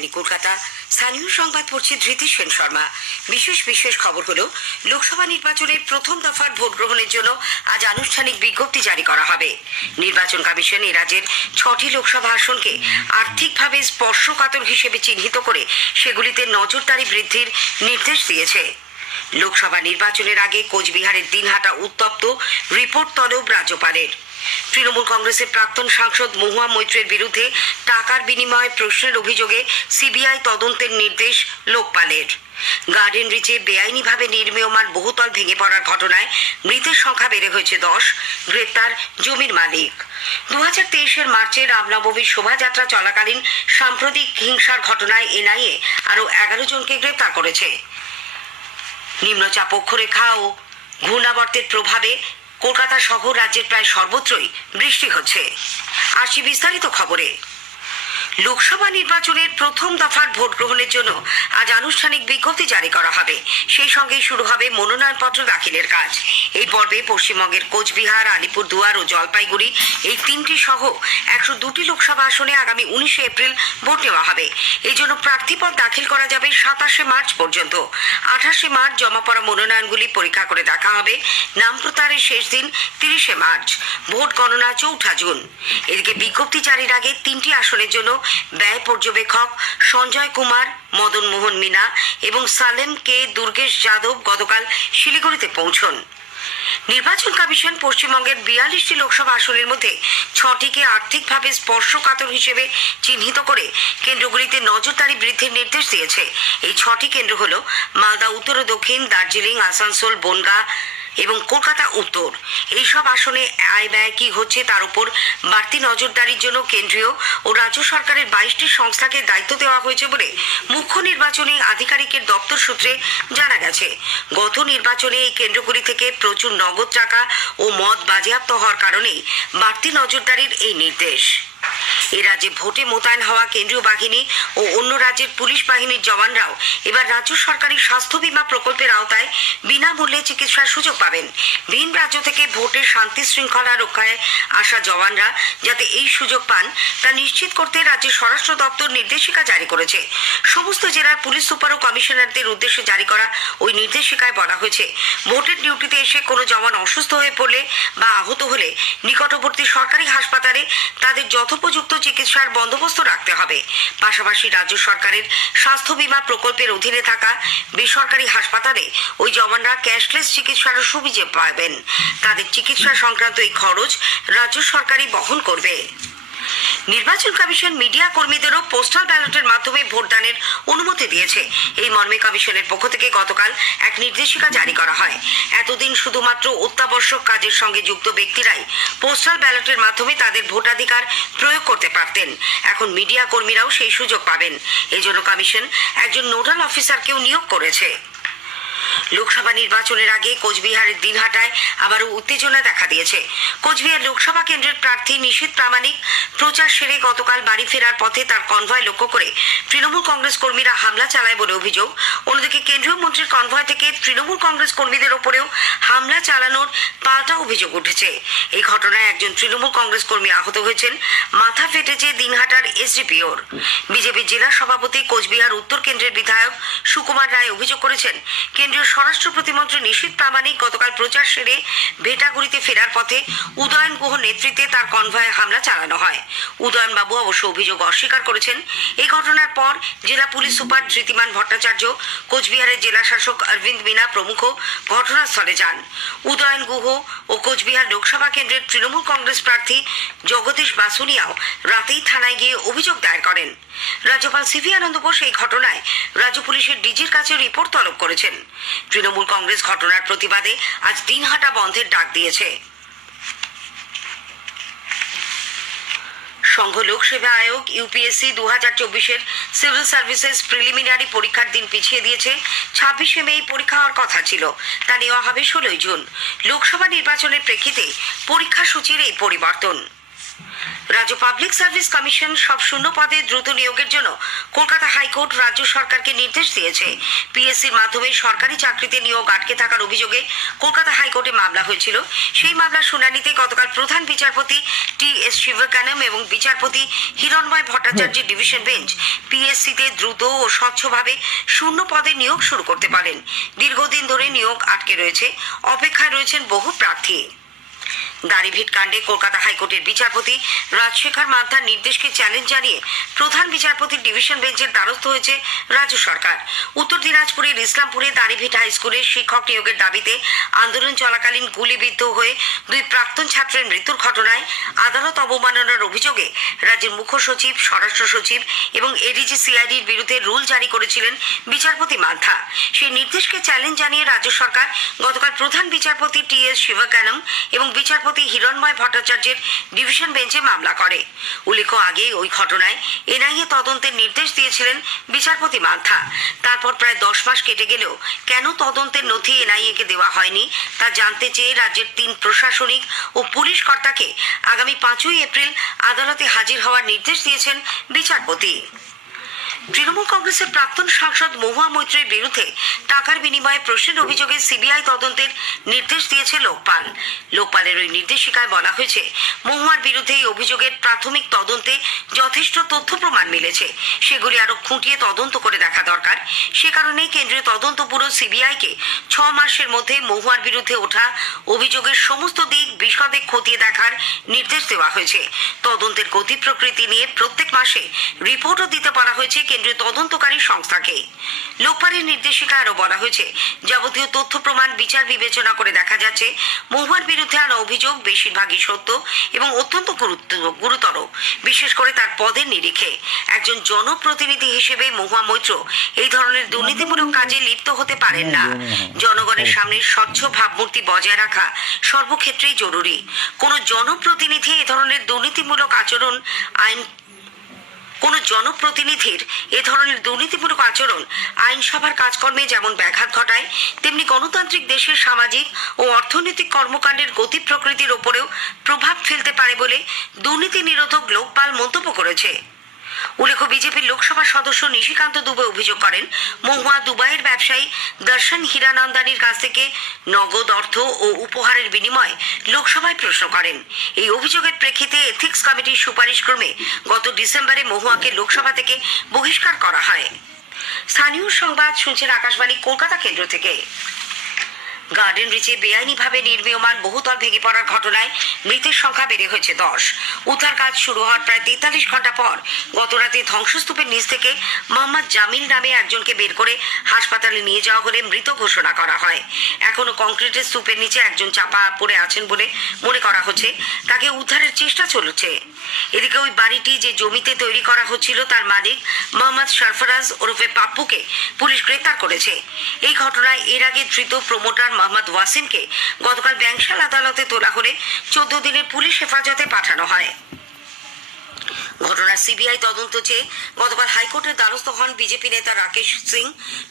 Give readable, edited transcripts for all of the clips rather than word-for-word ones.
রাজধানী কলকাতা। স্থানীয় সংবাদ পড়ছে ধৃতি সেন শর্মা। বিশেষ খবর হলো, লোকসভা নির্বাচনের প্রথম দফার ভোট গ্রহণের জন্য আজ আনুষ্ঠানিক বিজ্ঞপ্তি জারি করা হবে। নির্বাচন কমিশন এ রাজ্যের 6টি লোকসভা আসনকে আর্থিকভাবে স্পর্শকাতর হিসেবে চিহ্নিত করে সেগুলিতে নজরদারি বৃদ্ধির নির্দেশ দিয়েছে। লোকসভা নির্বাচনের আগে কোচবিহারের দিনহাটা উত্তপ্ত, রিপোর্ট তলব রাজ্যপালের। তৃণমূল কংগ্রেসের প্রাক্তন সাংসদ মহুয়া মৈত্রের বিরুদ্ধে টাকার বিনিময়ে প্রশ্নের অভিযোগে সিবিআই তদন্তের নির্দেশ লোকপালের। গার্ডেন রিচে বেআইনিভাবে নির্মীয়মান বহুতল ভেঙে পড়ার ঘটনায় মৃতের সংখ্যা বেড়ে হয়েছে 10, গ্রেপ্তার জমির মালিক। 2023 মার্চে রামনবমীর শোভাযাত্রা চলাকালীন সাম্প্রতিক হিংসার ঘটনায় এনআইএ আরও 11 জনকে গ্রেপ্তার করেছে। নিম্নচাপ অক্ষরেখা ও ঘূর্ণাবর্তের প্রভাবে কলকাতা সহ রাজ্যের প্রায় সর্বত্রই বৃষ্টি হচ্ছে। আসি বিস্তারিত খবরে। লোকসভা নির্বাচনের প্রথম দফার ভোট গ্রহণের জন্য আজ আনুষ্ঠানিক বিজ্ঞপ্তি জারি করা হবে। সেই সঙ্গেই শুরু হবে মনোনয়নপত্র দাখিলের কাজ। এই পর্বে পশ্চিমবঙ্গের কোচবিহার, আলিপুরদুয়ার ও জলপাইগুড়ি এই 3টি সহ 102টি লোকসভা আসনে আগামী 19 এপ্রিল ভোট নেওয়া হবে। এই জন্য প্রার্থীপদ দাখিল করা যাবে 27 মার্চ পর্যন্ত। 28 মার্চ জমা পড়া মনোনয়নগুলি পরীক্ষা করে দেখা হবে। নাম প্রত্যাহারের শেষ দিন 30 মার্চ। ভোট গণনা 4 জুন। এদিকে বিজ্ঞপ্তি জারির আগে 3টি আসনের জন্য ব্যয় পর্যবেক্ষক সঞ্জয় কুমার, মদন মোহন মিনা এবং সালেম কে দুর্গেশ যাদব গতকাল শিলিগুড়িতে পৌঁছন। নির্বাচন কমিশন পশ্চিমবঙ্গের 42টি লোকসভা আসনের মধ্যে 6টিকে আর্থিকভাবে স্পর্শকাতর হিসেবে চিহ্নিত করে কেন্দ্রগুলিতে নজরদারি বৃদ্ধির নির্দেশ দিয়েছে। এই 6টি কেন্দ্র হল মালদা উত্তর ও দক্ষিণ, দার্জিলিং, আসানসোল, বনগাঁ এবং কলকাতা উত্তর। এইসব আসনে আয় ব্যয় কি হচ্ছে তার উপর বাড়তি নজরদারির জন্য কেন্দ্রীয় ও রাজ্য সরকারের 22টি সংস্থাকে দায়িত্ব দেওয়া হয়েছে বলে মুখ্য নির্বাচনী আধিকারিকের দপ্তর সূত্রে জানা গেছে। গত নির্বাচনে এই কেন্দ্রগুলি থেকে প্রচুর নগদ টাকা ও মদ বাজেয়াপ্ত হওয়ার কারণেই বাড়তি নজরদারির এই নির্দেশ। এ রাজ্যে ভোটে মোতায়েন হওয়া কেন্দ্রীয় বাহিনী ও অন্য রাজ্যের পুলিশ বাহিনীর জওয়ানরাও এবার রাজ্য সরকারি স্বাস্থ্য বীমা প্রকল্পের আওতায় বিনামূল্যে চিকিৎসার সুযোগ পাবেন। ভিন রাজ্য থেকে ভোটের শান্তি শৃঙ্খলা রক্ষায় আসা জওয়ানরা যাতে এই সুযোগ পান তা নিশ্চিত করতে রাজ্যের স্বরাষ্ট্র দপ্তর নির্দেশিকা জারি করেছে। সমস্ত জেলার পুলিশ সুপার ও কমিশনারদের উদ্দেশ্যে জারি করা ওই নির্দেশিকায় বলা হয়েছে, ভোটের ডিউটিতে এসে কোনো জওয়ান অসুস্থ হয়ে পড়লে বা আহত হলে নিকটবর্তী সরকারি হাসপাতালে তাদের যথোপযুক্ত চিকিৎসার বন্দোবস্ত রাখতে হবে। পাশাপাশি রাজ্য সরকারের স্বাস্থ্য বীমা প্রকল্পের অধীনে থাকা বেসরকারি হাসপাতালে ওই জওয়ানরা ক্যাশলেস চিকিৎসার সুবিধা পাবেন। তাদের চিকিৎসা সংক্রান্ত এই খরচ রাজ্য সরকারই বহন করবে। নির্বাচন কমিশন মিডিয়া কর্মীদেরও পোস্টাল ব্যালটের মাধ্যমে ভোটদানের অনুমতি দিয়েছে। এই মর্মে কমিশনের পক্ষ থেকে গতকাল এক নির্দেশিকা জারি করা হয়। এতদিন শুধুমাত্র অত্যাবশ্যক কাজের সঙ্গে যুক্ত ব্যক্তিরাই পোস্টাল ব্যালটের মাধ্যমে তাদের ভোটাধিকার প্রয়োগ করতে পারতেন। এখন মিডিয়া কর্মীরাও সেই সুযোগ পাবেন। এজন্য কমিশন একজন নোডাল অফিসারকেও নিয়োগ করেছে। লোকসভা নির্বাচনের আগে কোচবিহারের দিনহাটায় আবারও উত্তেজনা দেখা দিয়েছে। কোচবিহার লোকসভা কেন্দ্রের প্রার্থী নিশীথ প্রামাণিক প্রচার সেরে গতকাল বাড়ি ফেরার পথে তার কনভয় লক্ষ্য করে তৃণমূল কংগ্রেস কর্মীরা হামলা চালায় বলে অভিযোগ। অন্যদিকে কেন্দ্রীয় মন্ত্রীর কনভয় থেকে তৃণমূল কংগ্রেস কর্মীদের ওপরেও হামলা চালানোর পাল্টা অভিযোগ উঠেছে। এই ঘটনায় একজন তৃণমূল কংগ্রেস কর্মী আহত হয়েছেন। মাথা ফেটেছে দিনহাটার এসডিপিওর। বিজেপি জেলা সভাপতি কোচবিহার উত্তর কেন্দ্রের বিধায়ক সুকুমার রায় অভিযোগ করেছেন, কেন্দ্রীয় স্বরাষ্ট্র প্রতিমন্ত্রী নিশীথ প্রামাণিক গতকাল প্রচার সেরে ভেটাগুড়িতে ফেরার পথে উদয়ন গুহ নেতৃত্বে তার কনভয়ে হামলা চালানো হয়। উদয়ন বাবু অবশ্য অভিযোগ অস্বীকার করেছেন। এই ঘটনার পর জেলা পুলিশ সুপার ধৃতিমান ভট্টাচার্য, কোচবিহারের জেলা শাসক অরবিন্দ মিনা প্রমুখ ঘটনাস্থলে যান। উদয়ন গুহ ও কোচবিহার লোকসভা কেন্দ্রের তৃণমূল কংগ্রেস প্রার্থী জগদীশ বাসুনিয়াও রাতেই থানায় গিয়ে অভিযোগ দায়ের করেন। রাজ্যপাল সিভি আনন্দ বোস এই ঘটনায় রাজ্য পুলিশের ডিজির কাছে রিপোর্ট তলব করেছেন। তৃণমূল কংগ্রেস ঘটনার প্রতিবাদে আজ দিনহাটা বন্ধের ডাক দিয়েছে। সংঘ লোক সেবা আয়োগ ইউপিএসসি 2024-এর সিভিল সার্ভিসেস প্রিলিমিনারি পরীক্ষার দিন পিছিয়ে দিয়েছে। 26 মে পরীক্ষা হওয়ার কথা ছিল, তা নেওয়া হবে 16 জুন। লোকসভা নির্বাচনের প্রেক্ষিতে পরীক্ষা সূচির এই পরিবর্তন। রাজ্য পাবলিক সার্ভিস কমিশন সব শূন্য পদে দ্রুত নিয়োগের জন্য কলকাতা হাইকোর্ট রাজ্য সরকারকে নির্দেশ দিয়েছে। পিএসসির মাধ্যমে সরকারি চাকরিতে নিয়োগ আটকে থাকার অভিযোগে কলকাতা হাইকোর্টে মামলা হয়েছিল। সেই মামলার শুনানিতে গতকাল প্রধান বিচারপতি টি.এস. শিবকানম এবং বিচারপতি হিরণময় ভট্টাচার্যের ডিভিশন বেঞ্চ পিএসসিতে দ্রুত ও স্বচ্ছভাবে শূন্য পদে নিয়োগ শুরু করতে পারেন। দীর্ঘদিন ধরে নিয়োগ আটকে রয়েছে, অপেক্ষায় রয়েছেন বহু প্রার্থী। দাড়িভিট কাণ্ডে কলকাতা হাইকোর্টের বিচারপতি রাজশেখর মান্থার নির্দেশকে চ্যালেঞ্জ জানিয়ে প্রধান বিচারপতির ডিভিশন বেঞ্চের দ্বারস্থ হয়েছে রাজ্য সরকার। উত্তর দিনাজপুরের ইসলামপুরে দাড়িভিট হাই স্কুলের শিক্ষক নিয়োগের দাবিতে আন্দোলন চলাকালীন গুলিবিদ্ধ হয়ে দুই প্রাক্তন ছাত্রের মৃত্যুর ঘটনায় আদালত অবমাননার অভিযোগে রাজ্যের মুখ্য সচিব, স্বরাষ্ট্র সচিব এবং এডিজি সিআইডির বিরুদ্ধে রুল জারি করেছিলেন বিচারপতি মান্থা। সেই নির্দেশকে চ্যালেঞ্জ জানিয়ে রাজ্য সরকার গতকাল প্রধান বিচারপতি টি.এস. শিবকানম এবং বিচারপতি হিরণময় ভট্টাচার্যের ডিভিশন বেঞ্চে মামলা করে। উল্লেখ্য, আগে ওই ঘটনায় এনআইএ তদন্তের নির্দেশ দিয়েছিলেন বিচারপতি মান্থা। তারপর প্রায় 10 মাস কেটে গেলেও কেন তদন্তের নথি এনআইএকে দেওয়া হয়নি তা জানতে চেয়ে রাজ্যের 3 প্রশাসনিক ও পুলিশ কর্তাকে আগামী 5ই এপ্রিল আদালতে হাজির হওয়ার নির্দেশ দিয়েছেন বিচারপতি। তৃণমূল কংগ্রেসের প্রাক্তন সাংসদ মহুয়া মৈত্রের বিরুদ্ধে টাকার বিনিময়ে প্রশ্নের অভিযোগে সিবিআই তদন্তের নির্দেশ দিয়েছে লোকপাল। লোকপালের ওই নির্দেশিকায় বলা হয়েছে, মহুয়ার বিরুদ্ধে এই অভিযোগের প্রাথমিক তদন্তে যথেষ্ট তথ্য প্রমাণ মিলেছে, সেগুলি আরো খুঁটিয়ে তদন্ত করে দেখা দরকার। সে কারণেই কেন্দ্রীয় তদন্ত ব্যুরো সিবিআইকে 6 মাসের মধ্যে মহুয়ার বিরুদ্ধে ওঠা অভিযোগের সমস্ত দিক বিশদে খতিয়ে দেখার নির্দেশ দেওয়া হয়েছে। তদন্তের গতি প্রকৃতি নিয়ে প্রত্যেক মাসে রিপোর্টও দিতে বলা হয়েছে কেন্দ্রীয় তদন্তকারী সংস্থাকে। লোকপালের নির্দেশিকা আরো বলা হয়েছে, যাবতীয় তথ্য প্রমাণ বিচার বিবেচনা করে দেখা যাচ্ছে মহুয়ার বিরুদ্ধে আনা অভিযোগ বেশিরভাগই সত্য এবং অত্যন্ত গুরুতর, বিশেষ করে তার পদের নিরিখে। একজন জনপ্রতিনিধি হিসেবে মহুয়া মৈত্র এই ধরনের দুর্নীতিমূলক কাজে লিপ্ত হতে পারেন না। জনগণের সামনে স্বচ্ছ ভাবমূর্তি বজায় রাখা সর্বক্ষেত্রেই জরুরি। কোন জনপ্রতিনিধির এ ধরনের দুর্নীতিমূলক আচরণ আইনসভার কাজকর্মে যেমন ব্যাঘাত ঘটায়, তেমনি গণতান্ত্রিক দেশের সামাজিক ও অর্থনৈতিক কর্মকাণ্ডের গতি প্রকৃতির ওপরেও প্রভাব ফেলতে পারে বলে দুর্নীতি নিরোধক লোকপাল মন্তব্য করেছে। উল্লেখ্য, বিজেপির লোকসভা সদস্য নিশিকান্ত দুবে অভিযোগ করেন, মহুয়া দুবাইয়ের ব্যবসায়ী দর্শন হীরানন্দানির কাছ থেকে নগদ অর্থ ও উপহারের বিনিময়ে লোকসভায় প্রশ্ন করেন। এই অভিযোগের প্রেক্ষিতে এথিক্স কমিটির সুপারিশ ক্রমে গত ডিসেম্বরে মহুয়াকে লোকসভা থেকে বহিষ্কার করা হয়। স্থানীয় সংবাদ শুনছেন আকাশবাণী কলকাতা কেন্দ্র থেকে। গার্ডেন রিচে বেআইনিভাবে নির্মীয়মান বহুতল ভেঙে পড়ার ঘটনায় মৃতের সংখ্যা বেড়ে হয়েছে 10। উদ্ধার কাজ শুরু হওয়ার প্রায় 43 ঘন্টা পর গতরাতে ধ্বংসস্তূপের নিচ থেকে মোহাম্মদ জামিল নামে একজনকে বের করে হাসপাতালে নিয়ে যাওয়া হলে মৃত ঘোষণা করা হয়। এখনো কংক্রিটের স্তূপের নিচে একজন চাপা পড়ে আছেন বলে মনে করা হচ্ছে, তাকে উদ্ধারের চেষ্টা চলছে। এদিকে ওই বাড়িটি যে জমিতে তৈরি করা হচ্ছিল তার মালিক মোহাম্মদ সরফরাজ ওরফে পাপ্পুকে পুলিশ গ্রেপ্তার করেছে। এই ঘটনায় এর আগে ধৃত প্রমোটার মোহাম্মদ ওয়াসিমকে গতকাল ব্যাংশাল আদালতে তোলা হলে 14 দিনের পুলিশ হেফাজতে পাঠানো হয়। ঘটনার সিবিআই তদন্ত চেয়ে গতকাল হাইকোর্টের দ্বারস্থ হন বিজেপি নেতা রাকেশ সিং।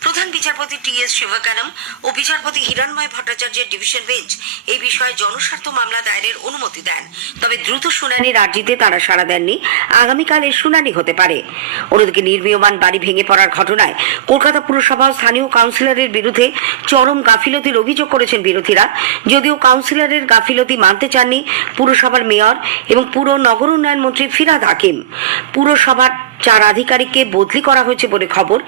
প্রধান বিচারপতি টি.এস. শিবকানম ও বিচারপতি হিরণময় ভট্টাচার্যের ডিভিশন বেঞ্চ এই বিষয়ে জনস্বার্থ মামলা দায়েরের অনুমতি দেন, তবে দ্রুত শুনানির আর্জিতে তারা সাড়া দেননি। আগামীকাল এর শুনানি হতে পারে। অন্যদিকে নির্মীয়মান বাড়ি ভেঙে পড়ার ঘটনায় কলকাতা পুরসভা ও স্থানীয় কাউন্সিলরের বিরুদ্ধে চরম গাফিলতির অভিযোগ করেছেন বিরোধীরা। যদিও কাউন্সিলরের গাফিলতি মানতে চাননি পুরসভার মেয়র এবং পুর নগর উন্নয়ন মন্ত্রী ফিরহাদ হাকিম। পুরসভার 4 আধিকারিককে বদলি করা হয়েছে বলে খবর।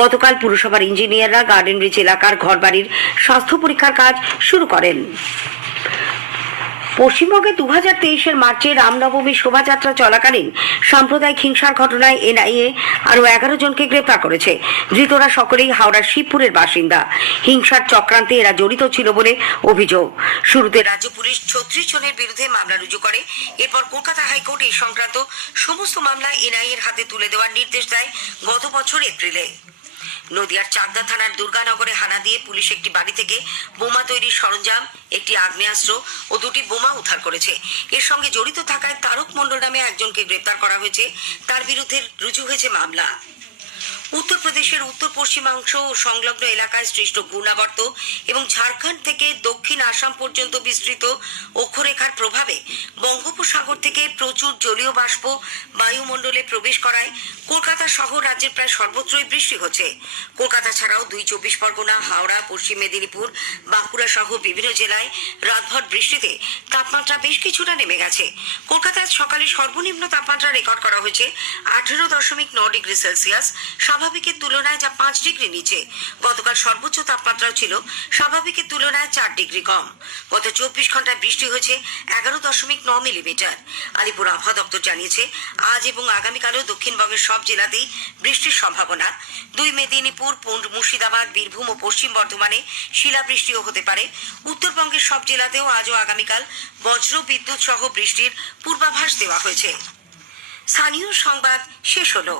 গতকাল পুরসভার ইঞ্জিনিয়াররা গার্ডেন রিচ এলাকার ঘরবাড়ির স্বাস্থ্য পরীক্ষার কাজ শুরু করেন। পশ্চিমবঙ্গে 2023 মার্চে রামনবমী শোভাযাত্রা চলাকালীন সাম্প্রদায়িক হিংসার ঘটনায় এনআইএ আরও 11 জনকে গ্রেপ্তার করেছে। ধৃতরা সকলেই হাওড়ার শিবপুরের বাসিন্দা। হিংসার চক্রান্তে এরা জড়িত ছিল বলে অভিযোগ। শুরুতে রাজ্য পুলিশ 36 জনের বিরুদ্ধে মামলা রুজু করে। এরপর কলকাতা হাইকোর্ট এই সংক্রান্ত সমস্ত মামলা এনআইএর হাতে তুলে দেওয়ার নির্দেশ দেয় গত বছর এপ্রিলে। নদিয়ার চাকদা থানার দুর্গানগরে হানা দিয়ে পুলিশ একটি বাড়ি থেকে বোমা তৈরির সরঞ্জাম, একটি আগ্নেয়াস্ত্র ও 2টি বোমা উদ্ধার করেছে। এর সঙ্গে জড়িত থাকায় তারক মণ্ডল নামে একজনকে গ্রেপ্তার করা হয়েছে, তার বিরুদ্ধে রুজু হয়েছে মামলা। উত্তরপ্রদেশের উত্তর পশ্চিমাংশ ও সংলগ্ন এলাকায় সৃষ্ট ঘূর্ণাবর্ত এবং ঝাড়খণ্ড থেকে দক্ষিণ আসাম পর্যন্ত বিস্তৃত অক্ষরেখার প্রভাবে বঙ্গোপসাগর থেকে প্রচুর জলীয় বাষ্প বায়ুমণ্ডলে প্রবেশ করায় কলকাতা সহ রাজ্যের প্রায় সর্বত্রই বৃষ্টি হচ্ছে। কলকাতা ছাড়াও ২ পরগনা, হাওড়া, পশ্চিম মেদিনীপুর, বাঁকুড়া সহ বিভিন্ন জেলায় রাতভর বৃষ্টিতে তাপমাত্রা বেশ কিছুটা নেমে গেছে। কলকাতায় সকালে সর্বনিম্ন তাপমাত্রা রেকর্ড করা হয়েছে 18.9 ডিগ্রি সেলসিয়াস, স্বাভাবিকের তুলনায় যা 5 ডিগ্রি নিচে। গতকাল সর্বোচ্চ তাপমাত্রা ছিল স্বাভাবিকের তুলনায় 4 ডিগ্রি কম। গত 24 ঘন্টায় বৃষ্টি হয়েছে 11.9 মিলিমিটার। আলিপুর আবহাওয়া দপ্তর জানিয়েছে, আজ এবং আগামীকালও দক্ষিণবঙ্গের সব জেলাতেই বৃষ্টির সম্ভাবনা। 2 মেদিনীপুর, মুর্শিদাবাদ, বীরভূম ও পশ্চিম বর্ধমানে শিলাবৃষ্টিও হতে পারে। উত্তরবঙ্গের সব জেলাতেও আজ ও আগামীকাল বজ্র বিদ্যুৎ সহ বৃষ্টির পূর্বাভাস দেওয়া হয়েছে। স্থানীয় সংবাদ শেষ হলো।